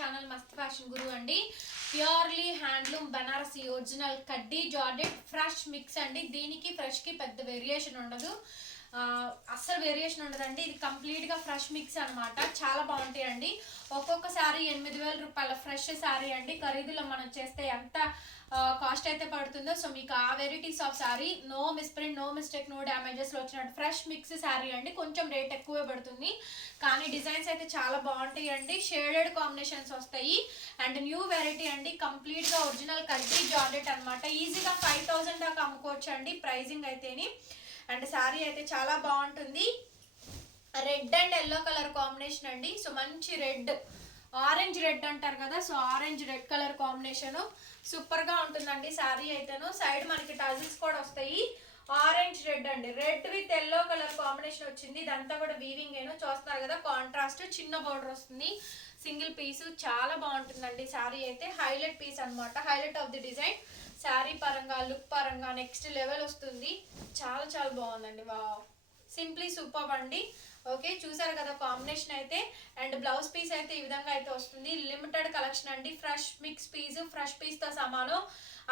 Channel మస్త్ fashion గురు అండి. Purely handloom Banarasi original కడ్డీ జార్డెట్ ఫ్రెష్ మిక్స్ అండి. దీనికి ఫ్రెష్కి పెద్ద వేరియేషన్ ఉండదు. అస్సలు వేరియేషన్ ఉండదండి. ఇది కంప్లీట్గా ఫ్రెష్ మిక్స్ అనమాట చాలా బాగుంటాయి అండి ఒక్కొక్క సారీ ఎనిమిది వేల రూపాయల ఫ్రెష్ శారీ అండి. ఖరీదులో మనం చేస్తే ఎంత కాస్ట్ అయితే పడుతుందో. సో మీకు ఆ varieties of sari no misprint no mistake no damages వచ్చినట్టు ఫ్రెష్ మిక్స్ శారీ అండి. కొంచెం రేట్ ఎక్కువే పడుతుంది. కానీ డిజైన్స్ అయితే చాలా బాగుంటాయి అండి షేడెడ్ కాంబినేషన్స్ వస్తాయి. అండ్ న్యూ వెరైటీ అండి. కంప్లీట్గా ఒరిజినల్ కల్టీ జార్డెట్ అన్నమాట. ఈజీగా ఫైవ్ థౌసండ్ దాకా అమ్ముకోవచ్చు అండి ప్రైజింగ్ అయితేని. అండ్ శారీ అయితే చాలా బాగుంటుంది. Red and yellow colour combination అండి. సో మంచి రెడ్ ఆరెంజ్ రెడ్ అంటారు కదా so orange red colour combination సూపర్గా ఉంటుందండి సారీ అయితేను. సైడ్ మనకి టజిల్స్ కూడా వస్తాయి. ఆరెంజ్ రెడ్ అండి. Red with yellow colour combination వచ్చింది. ఇదంతా కూడా వీవింగ్ ఏను. చూస్తున్నారు కదా కాంట్రాస్ట్ చిన్న బార్డర్ వస్తుంది. సింగిల్ పీస్ చాలా బాగుంటుందండి శారీ అయితే. హైలైట్ పీస్ అన్నమాట. Highlight of the design sari పరంగా లుక్ పరంగా నెక్స్ట్ లెవెల్ వస్తుంది. చాలా చాలా బాగుందండి. వావ్ సింప్లీ సూపర్ అండి. ఓకే చూసారు కదా కాంబినేషన్ అయితే. అండ్ బ్లౌజ్ పీస్ అయితే ఈ విధంగా అయితే వస్తుంది. లిమిటెడ్ కలెక్షన్ అండి. ఫ్రెష్ మిక్స్ పీస్ ఫ్రెష్ పీస్తో సమానం.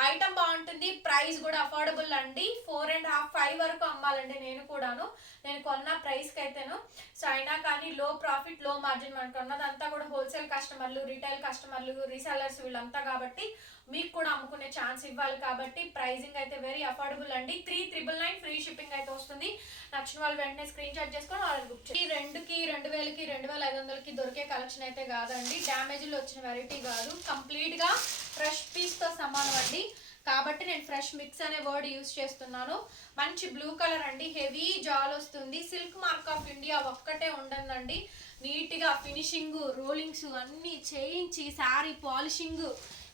ఐటమ్ బాగుంటుంది ప్రైస్ కూడా అఫోర్డబుల్ అండి. ఫోర్ అండ్ హాఫ్ ఫైవ్ వరకు అమ్మాలండి నేను కూడాను. నేను కొన్న ప్రైస్కి అయితేను సో అయినా కానీ లో ప్రాఫిట్లో మార్జిన్ మనకు ఉన్నదంతా కూడా హోల్సేల్ కస్టమర్లు రీటైల్ కస్టమర్లు రీసెలర్స్ వీళ్ళంతా కాబట్టి మీకు కూడా అమ్ముకునే ఛాన్స్ ఇవ్వాలి కాబట్టి ప్రైజింగ్ అయితే వెరీ అఫోర్డబుల్ అండి. Three triple nine free shipping అయితే వస్తుంది. నచ్చిన వాళ్ళు వెంటనే స్క్రీన్ షాట్ చేసుకొని వాళ్ళని బుక్ ఈ రెండుకి రెండు వేలకి రెండు వేల ఐదు వందలకి దొరికే కలెక్షన్ అయితే కాదండి. డ్యామేజ్లు వచ్చిన వెరైటీ కాదు. కంప్లీట్గా ఫ్రెష్ పీస్తో సమానం అండి. కాబట్టి నేను ఫ్రెష్ మిక్స్ అనే వర్డ్ యూస్ చేస్తున్నాను. మంచి బ్లూ కలర్ అండి. హెవీ జాల్ వస్తుంది. సిల్క్ మార్క్ ఆఫ్ ఇండియా ఒక్కటే ఉండదండి నీట్గా ఫినిషింగ్ రోలింగ్స్ అన్నీ చేయించి శారీ పాలిషింగ్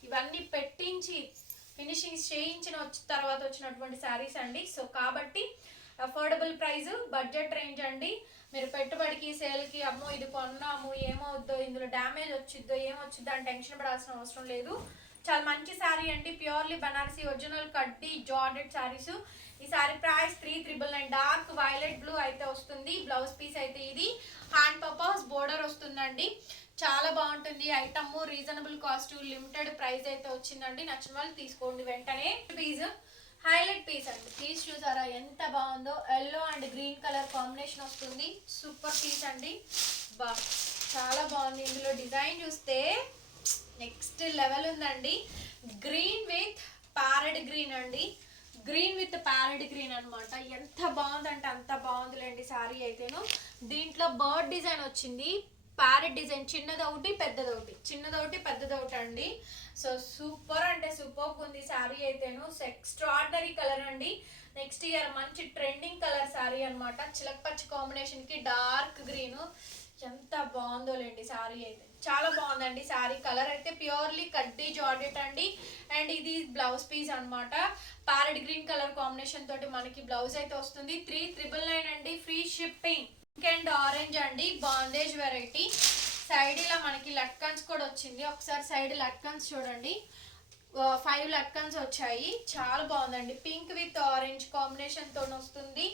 ఇవన్నీ పెట్టించి ఫినిషింగ్స్ చేయించిన తర్వాత వచ్చినటువంటి శారీస్ అండి. సో కాబట్టి అఫోర్డబుల్ ప్రైస్ బడ్జెట్ రేంజ్ అండి. మీరు పెట్టుబడికి సేల్కి అమ్మో ఇది కొన్నాము ఏమవుద్దో ఇందులో డ్యామేజ్ వచ్చిద్దో ఏమొచ్చిద్దో అని టెన్షన్ పడాల్సిన అవసరం లేదు. చాలా మంచి శారీ అండి. ప్యూర్లీ బనారసి ఒరిజినల్ కడ్డీ జార్డెడ్ శారీస్ ఈ sari price three triple nine dark violet blue అయితే వస్తుంది. బ్లౌజ్ పీస్ అయితే ఇది. హ్యాండ్ పర్పస్ బోర్డర్ వస్తుందండి. చాలా బాగుంటుంది. Item reasonable cost limited price అయితే వచ్చిందండి. నచ్చిన వాళ్ళు తీసుకోండి వెంటనే. పీస్ హైలైట్ పీస్ అండి. పీస్ చూసారా ఎంత బాగుందో. Yellow and green colour combination వస్తుంది. సూపర్ పీస్ అండి. బా చాలా బాగుంది. ఇందులో డిజైన్ చూస్తే నెక్స్ట్ లెవెల్ ఉందండి. గ్రీన్ విత్ ప్యారెడ్ గ్రీన్ అండి. గ్రీన్ విత్ ప్యారెడ్ గ్రీన్ అనమాట ఎంత బాగుందంటే అంత బాగుందిలేండి సారీ అయితేను. దీంట్లో బర్డ్ డిజైన్ వచ్చింది. ప్యారెట్ డిజైన్ చిన్నది ఒకటి పెద్దది ఒకటి చిన్నది ఒకటి పెద్దది ఒకటి అండి. సో సూపర్ అంటే సూపర్ ఉంది శారీ అయితేను. ఎక్స్ట్రాడినరీ కలర్ అండి. నెక్స్ట్ ఇయర్ మంచి ట్రెండింగ్ కలర్ శారీ అనమాట చిలకపచ్చి కాంబినేషన్కి డార్క్ గ్రీన్ ఎంత బాగుందోలేండి శారీ అయితే. చాలా బాగుందండి శారీ. కలర్ అయితే ప్యూర్లీ కడ్డీ జార్డెట్ అండి. అండ్ ఇది బ్లౌజ్ పీస్ అన్నమాట. ప్యారెట్ గ్రీన్ కలర్ కాంబినేషన్ తోటి మనకి బ్లౌజ్ అయితే వస్తుంది. త్రీ త్రిబుల్ నైన్ అండి. Free shipping pink and orange అండి. బాండేజ్ వెరైటీ సైడ్ ఇలా మనకి లట్కన్స్ కూడా వచ్చింది. ఒకసారి సైడ్ లట్కన్స్ చూడండి. ఫైవ్ లెక్కన్స్ వచ్చాయి. చాలా బాగుందండి. పింక్ విత్ ఆరెంజ్ కాంబినేషన్తో వస్తుంది.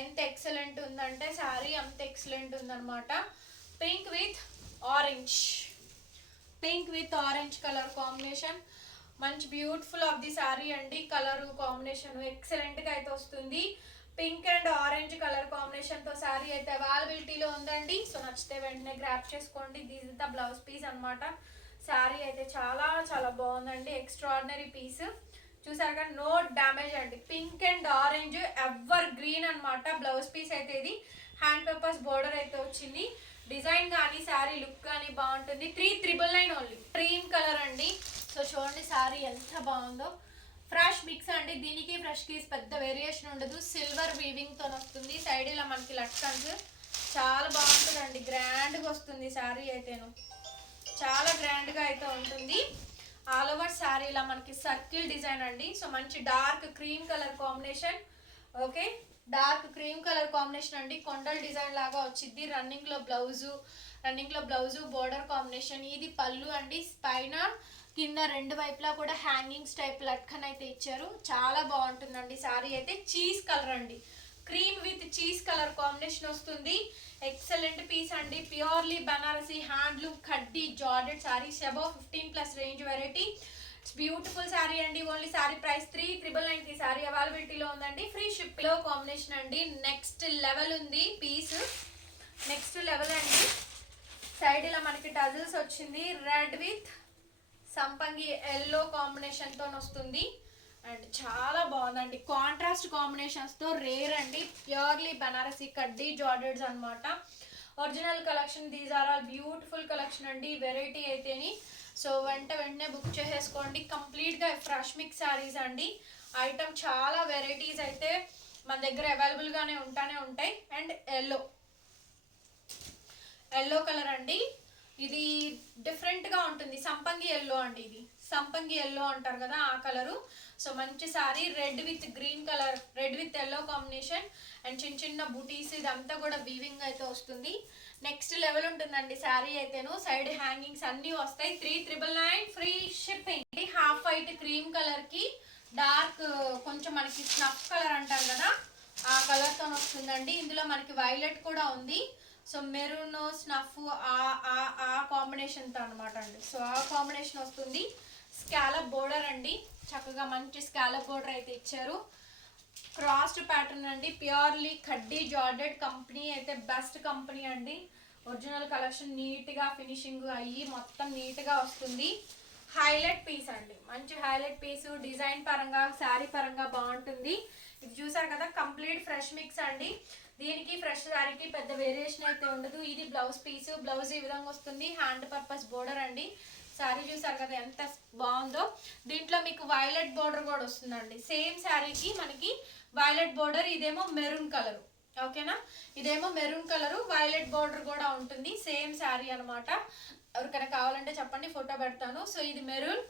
ఎంత ఎక్సలెంట్ ఉందంటే శారీ అంత ఎక్సలెంట్ ఉందన్నమాట. Pink with orange pink with orange colour combination మంచి బ్యూటిఫుల్ ఆఫ్ ది శారీ అండి. కలర్ కాంబినేషన్ ఎక్సలెంట్గా అయితే వస్తుంది. పింక్ అండ్ ఆరెంజ్ కలర్ కాంబినేషన్తో శారీ అయితే అవైలబిలిటీలో ఉందండి. సో నచ్చితే వెంటనే గ్రాప్ చేసుకోండి. దీస్ ద బ్లౌజ్ పీస్ అనమాట శారీ అయితే చాలా చాలా బాగుందండి. ఎక్స్ట్రాడినరీ పీస్ చూసారు కదా నో డ్యామేజ్ అండి. Pink and orange evergreen అన్నమాట. బ్లౌజ్ పీస్ అయితే ఇది. హ్యాండ్ పేపర్స్ బోర్డర్ అయితే వచ్చింది. డిజైన్ కానీ శారీ లుక్ కానీ బాగుంటుంది. Three triple nine only cream colour అండి. సో చూడండి శారీ ఎంత బాగుందో. ఫ్రెష్ మిక్స్ అండి. దీనికి ఫ్రెష్ కీస్ పెద్ద వేరియేషన్ ఉండదు. సిల్వర్ వీవింగ్తో వస్తుంది. సైడ్ ఇలా మనకి లట్కన్స్. చాలా బాగుంటుందండి. గ్రాండ్గా వస్తుంది శారీ అయితేను. చాలా గ్రాండ్గా అయితే ఉంటుంది. ఆల్ ఓవర్ శారీ ఇలా మనకి సర్కిల్ డిజైన్ అండి. సో మంచి dark cream colour combination okay dark cream colour combination అండి. కొండల్ డిజైన్ లాగా వచ్చింది రన్నింగ్లో బ్లౌజు రన్నింగ్లో బ్లౌజు బోర్డర్ కాంబినేషన్ ఇది పళ్ళు అండి. పైన కింద రెండు వైపులా కూడా హ్యాంగింగ్స్ టైప్ లట్కన్ అయితే ఇచ్చారు. చాలా బాగుంటుందండి. శారీ అయితే చీజ్ కలర్ అండి. Cream with cheese colour combination వస్తుంది. ఎక్సలెంట్ పీస్ అండి. ప్యూర్లీ బనారసి హ్యాండ్లూమ్ కడ్డీ జార్డెడ్ sari above fifteen plus range variety beautiful sari అండి. Only sari price three triple నైన్కి శారీ అవైలబిలిటీలో ఉందండి. ఫ్రీ షిప్లో కాంబినేషన్ అండి. నెక్స్ట్ లెవెల్ ఉంది పీస్. నెక్స్ట్ లెవెల్ అండి. సైడ్ ఇలా మనకి టజిల్స్ వచ్చింది. రెడ్ విత్ సంపంగి ఎల్లో కాంబినేషన్తో వస్తుంది. అండ్ చాలా బాగుందండి. కాంట్రాస్ట్ కాంబినేషన్స్తో రేర్ అండి. ప్యూర్లీ బనారసి కడ్డీ జార్డెడ్స్ అన్నమాట. Original collection these are all beautiful collection అండి. వెరైటీ అయితేని. సో వెంట వెంటనే బుక్ చేసేసుకోండి. కంప్లీట్గా ఫ్రెష్ మిక్స్ శారీస్ అండి. ఐటమ్ చాలా వెరైటీస్ అయితే మన దగ్గర అవైలబుల్గానే ఉంటానే ఉంటాయి. అండ్ ఎల్లో ఎల్లో కలర్ అండి. ఇది డిఫరెంట్గా ఉంటుంది. సంపంగి ఎల్లో అండి ఇది. సంపంగి ఎల్లో అంటారు కదా ఆ కలరు సో మంచి sari red with green colour red with yellow combination and చిన్న చిన్న బుటీస్ ఇదంతా కూడా వీవింగ్ అయితే వస్తుంది. నెక్స్ట్ లెవెల్ ఉంటుందండి శారీ అయితేను. సైడ్ హ్యాంగింగ్స్ అన్నీ వస్తాయి. Three triple nine free shipping half white cream కలర్కి డార్క్ కొంచెం మనకి స్నఫ్ కలర్ అంటారు కదా ఆ కలర్తో వస్తుందండి. ఇందులో మనకి వైలెట్ కూడా ఉంది. సో మెరూన్ స్నఫ్ ఆ ఆ ఆ కాంబినేషన్తో అనమాట అండి. సో ఆ కాంబినేషన్ వస్తుంది. స్కాలప్ బోర్డర్ అండి. చక్కగా మంచి స్కాలప్ బోర్డర్ అయితే ఇచ్చారు. క్రాస్డ్ ప్యాటర్న్ అండి. ప్యూర్లీ ఖడ్డీ జార్డెడ్ కంపెనీ అయితే బెస్ట్ కంపెనీ అండి. ఒరిజినల్ కలెక్షన్ నీట్గా ఫినిషింగ్ అయ్యి మొత్తం నీట్గా వస్తుంది. హైలైట్ పీస్ అండి. మంచి హైలైట్ పీస్ డిజైన్ పరంగా శారీ పరంగా బాగుంటుంది. ఇది చూసారు కదా కంప్లీట్ ఫ్రెష్ మిక్స్ అండి. దీనికి ఫ్రెష్ శారీకి పెద్ద వేరియేషన్ అయితే ఉండదు. ఇది బ్లౌజ్ పీస్ బ్లౌజ్ ఈ విధంగా వస్తుంది. హ్యాండ్ పర్పస్ బోర్డర్ అండి. శారీ చూసారు కదా ఎంత బాగుందో. దీంట్లో మీకు వైలెట్ బోర్డర్ కూడా వస్తుందండి. సేమ్ శారీకి మనకి వైలెట్ బోర్డర్ ఇదేమో మెరూన్ కలర్ ఓకేనా ఇదేమో మెరూన్ కలర్ వైలెట్ బోర్డర్ కూడా ఉంటుంది. సేమ్ శారీ అనమాట ఎవరికైనా కావాలంటే చెప్పండి ఫోటో పెడతాను. సో ఇది మెరూన్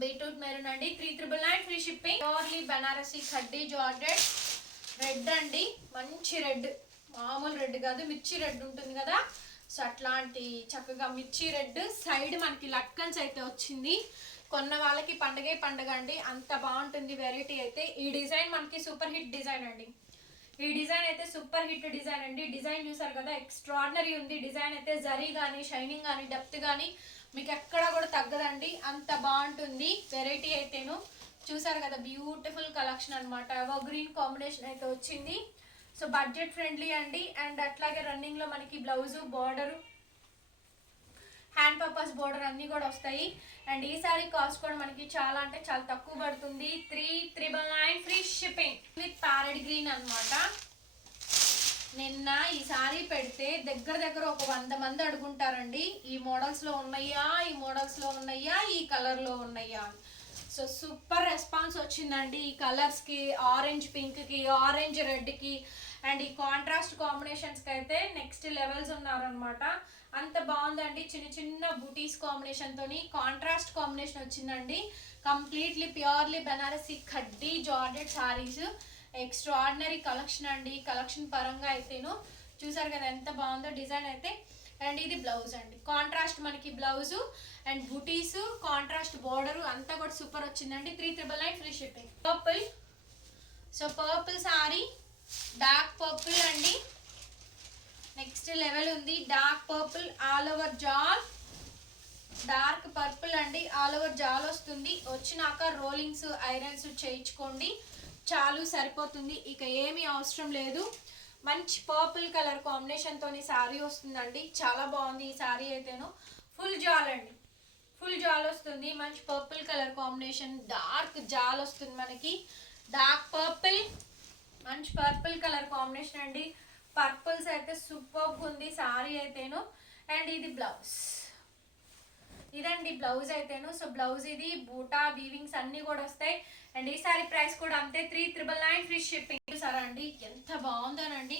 బీట్రూట్ మెరూన్ అండి. Three triple nine free shipping ఓర్లీ Banarasi ఖడ్డీ జార్డెడ్ రెడ్ అండి. మంచి రెడ్ మామూలు రెడ్ కాదు మిర్చి రెడ్ ఉంటుంది కదా. సో అట్లాంటి చక్కగా మిర్చి రెడ్ సైడ్ మనకి లక్కన్స్ అయితే వచ్చింది. కొన్న వాళ్ళకి పండగే పండగ అండి. అంత బాగుంటుంది వెరైటీ అయితే. ఈ డిజైన్ మనకి సూపర్ హిట్ డిజైన్ అండి. ఈ డిజైన్ అయితే సూపర్ హిట్ డిజైన్ అండి. డిజైన్ చూసారు కదా ఎక్స్ట్రాడినరీ ఉంది. డిజైన్ అయితే జరీ కానీ షైనింగ్ కానీ డెప్త్ కానీ మీకు ఎక్కడ కూడా తగ్గదండి. అంత బాగుంటుంది వెరైటీ అయితేను. చూసారు కదా బ్యూటిఫుల్ కలెక్షన్ అనమాట ఎవో గ్రీన్ కాంబినేషన్ అయితే వచ్చింది. సో బడ్జెట్ ఫ్రెండ్లీ అండి. అండ్ అట్లాగే రన్నింగ్లో మనకి blouse border hand purpose border అన్నీ కూడా వస్తాయి. అండ్ ఈ సారీ కాస్ట్ కూడా మనకి చాలా అంటే చాలా తక్కువ పడుతుంది. Three triple nine free shipping with parrot green అనమాట నిన్న ఈ సారీ పెడితే దగ్గర దగ్గర ఒక వంద మంది అడుగుంటారండి. ఈ మోడల్స్లో ఉన్నాయా? ఈ మోడల్స్లో ఉన్నాయా? ఈ కలర్లో ఉన్నాయా? అని. సో సూపర్ రెస్పాన్స్ వచ్చిందండి. ఈ కలర్స్కి ఆరెంజ్ పింక్కి ఆరెంజ్ రెడ్కి అండ్ ఈ కాంట్రాస్ట్ కాంబినేషన్స్కి అయితే నెక్స్ట్ లెవెల్స్ ఉన్నారనమాట అంత బాగుందండి. చిన్న చిన్న బూటీస్ కాంబినేషన్తోని కాంట్రాస్ట్ కాంబినేషన్ వచ్చిందండి. కంప్లీట్లీ ప్యూర్లీ బెనారసీ ఖడ్డీ జార్డెడ్ సారీస్. ఎక్స్ట్రాడినరీ కలెక్షన్ అండి. కలెక్షన్ పరంగా అయితేను. చూసారు కదా ఎంత బాగుందో డిజైన్ అయితే. అండ్ ఇది బ్లౌజ్ అండి. కాంట్రాస్ట్ మనకి బ్లౌజ్ అండ్ బుటీస్ కాంట్రాస్ట్ బోర్డర్ అంతా కూడా సూపర్ వచ్చిందండి. Three triple nine free shipping. Purple so purple sari dark purple అండి. నెక్స్ట్ లెవెల్ ఉంది. డార్క్ పర్పుల్ ఆల్ ఓవర్ జాల్ డార్క్ పర్పుల్ అండి. ఆల్ ఓవర్ జాల్ వస్తుంది. వచ్చినాక రోలింగ్స్ ఐరన్స్ చేయించుకోండి. చాలు సరిపోతుంది. ఇక ఏమీ అవసరం లేదు. మంచి పర్పుల్ కలర్ కాంబినేషన్ తోని శారీ వస్తుందండి. చాలా బాగుంది ఈ శారీ అయితేను. ఫుల్ జాల్ అండి. ఫుల్ జాల్ వస్తుంది. మంచి పర్పుల్ కలర్ కాంబినేషన్. డార్క్ జాల్ వస్తుంది మనకి. డార్క్ పర్పుల్ మంచి పర్పుల్ కలర్ కాంబినేషన్ అండి. పర్పుల్స్ అయితే సూపర్ ఉంది సారీ అయితేను. అండ్ ఇది బ్లౌజ్. ఇదండి బ్లౌజ్ అయితేను. సో బ్లౌజ్ ఇది బూటా వీవింగ్స్ అన్నీ కూడా వస్తాయి. అండ్ ఈ సారీ ప్రైస్ కూడా అంతే. Three triple nine free shipping. సరే అండి? ఎంత బాగుందనండి.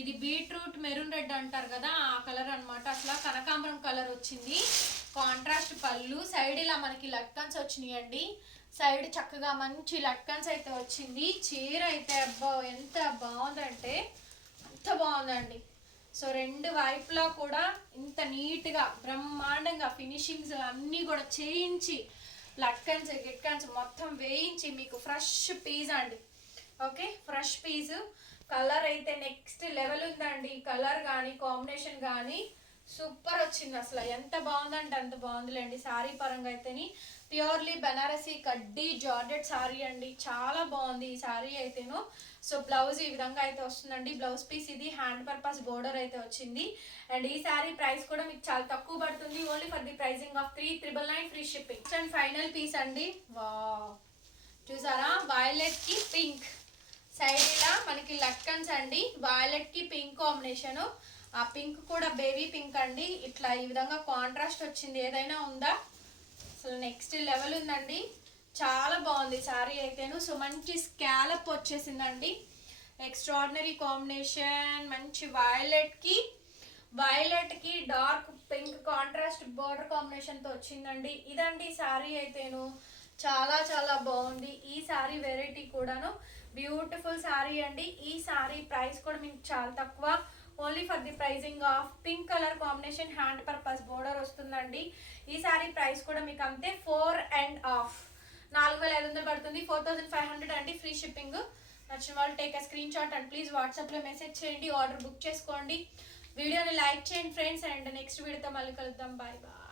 ఇది బీట్రూట్ మెరూన్ రెడ్ అంటారు కదా ఆ కలర్ అన్నమాట. అట్లా కనకాంబరం కలర్ వచ్చింది. కాంట్రాస్ట్ పళ్ళు సైడ్ ఇలా మనకి లట్కన్స్ వచ్చినాయి అండి సైడ్ చక్కగా మంచి లట్కన్స్ అయితే వచ్చింది. చీర అయితే అబ్బా ఎంత బాగుందంటే అంత బాగుందండి. సో రెండు వైపులా కూడా ఇంత నీట్గా బ్రహ్మాండంగా ఫినిషింగ్స్ అన్నీ కూడా చేయించి లట్కన్స్ గిట్కన్స్ మొత్తం వేయించి మీకు ఫ్రెష్ పీజా అండి. ఓకే ఫ్రెష్ పీస్ కలర్ అయితే నెక్స్ట్ లెవెల్ ఉందండి. కలర్ కానీ కాంబినేషన్ కానీ సూపర్ వచ్చింది అసలు. ఎంత బాగుందంటే అంత బాగుందిలేండి. శారీ పరంగా అయితేని ప్యూర్లీ బెనారసీ కడ్డీ జార్జెట్ సారీ అండి. చాలా బాగుంది ఈ సారీ అయితేను. సో బ్లౌజ్ ఈ విధంగా అయితే వస్తుందండి. బ్లౌజ్ పీస్ ఇది హ్యాండ్ పర్పస్ బోర్డర్ అయితే వచ్చింది. అండ్ ఈ సారీ ప్రైస్ కూడా మీకు చాలా తక్కువ పడుతుంది. Only for the pricing of three triple nine free shipping and final piece అండి. వా చూసారా? వైలెట్కి పింక్ సైడ్ ఇలా మనకి లక్కన్స్ అండి. వైలెట్కి పింక్ కాంబినేషన్ ఆ పింక్ కూడా బేబీ పింక్ అండి. ఇట్లా ఈ విధంగా కాంట్రాస్ట్ వచ్చింది. ఏదైనా ఉందా? అసలు నెక్స్ట్ లెవెల్ ఉందండి. చాలా బాగుంది శారీ అయితేను. సో మంచి స్కాలప్ వచ్చేసిందండి. ఎక్స్ట్రాడినరీ కాంబినేషన్ మంచి వైలెట్కి కి డార్క్ పింక్ కాంట్రాస్ట్ బోర్డర్ కాంబినేషన్తో వచ్చిందండి. ఇదండి సారీ అయితేను. చాలా చాలా బాగుంది. ఈ శారీ వెరైటీ కూడాను బ్యూటిఫుల్ సారీ అండి. ఈ సారీ ప్రైస్ కూడా మీకు చాలా తక్కువ. Only for the pricing of pink colour combination hand purpose border వస్తుందండి. ఈ సారీ ప్రైస్ కూడా మీకు అంతే. ఫోర్ అండ్ హాఫ్ నాలుగు వేల ఐదు వందలు పడుతుంది. ఫోర్ థౌసండ్ ఫైవ్ హండ్రెడ్ అండి. ఫ్రీ షిప్పింగ్ నచ్చిన వాళ్ళు take a screenshot and please వాట్సాప్లో మెసేజ్ చేయండి. ఆర్డర్ బుక్ చేసుకోండి. వీడియోని లైక్ చేయండి ఫ్రెండ్స్ అండ్ నెక్స్ట్ వీడియోతో మళ్ళీ కలుద్దాం. Bye bye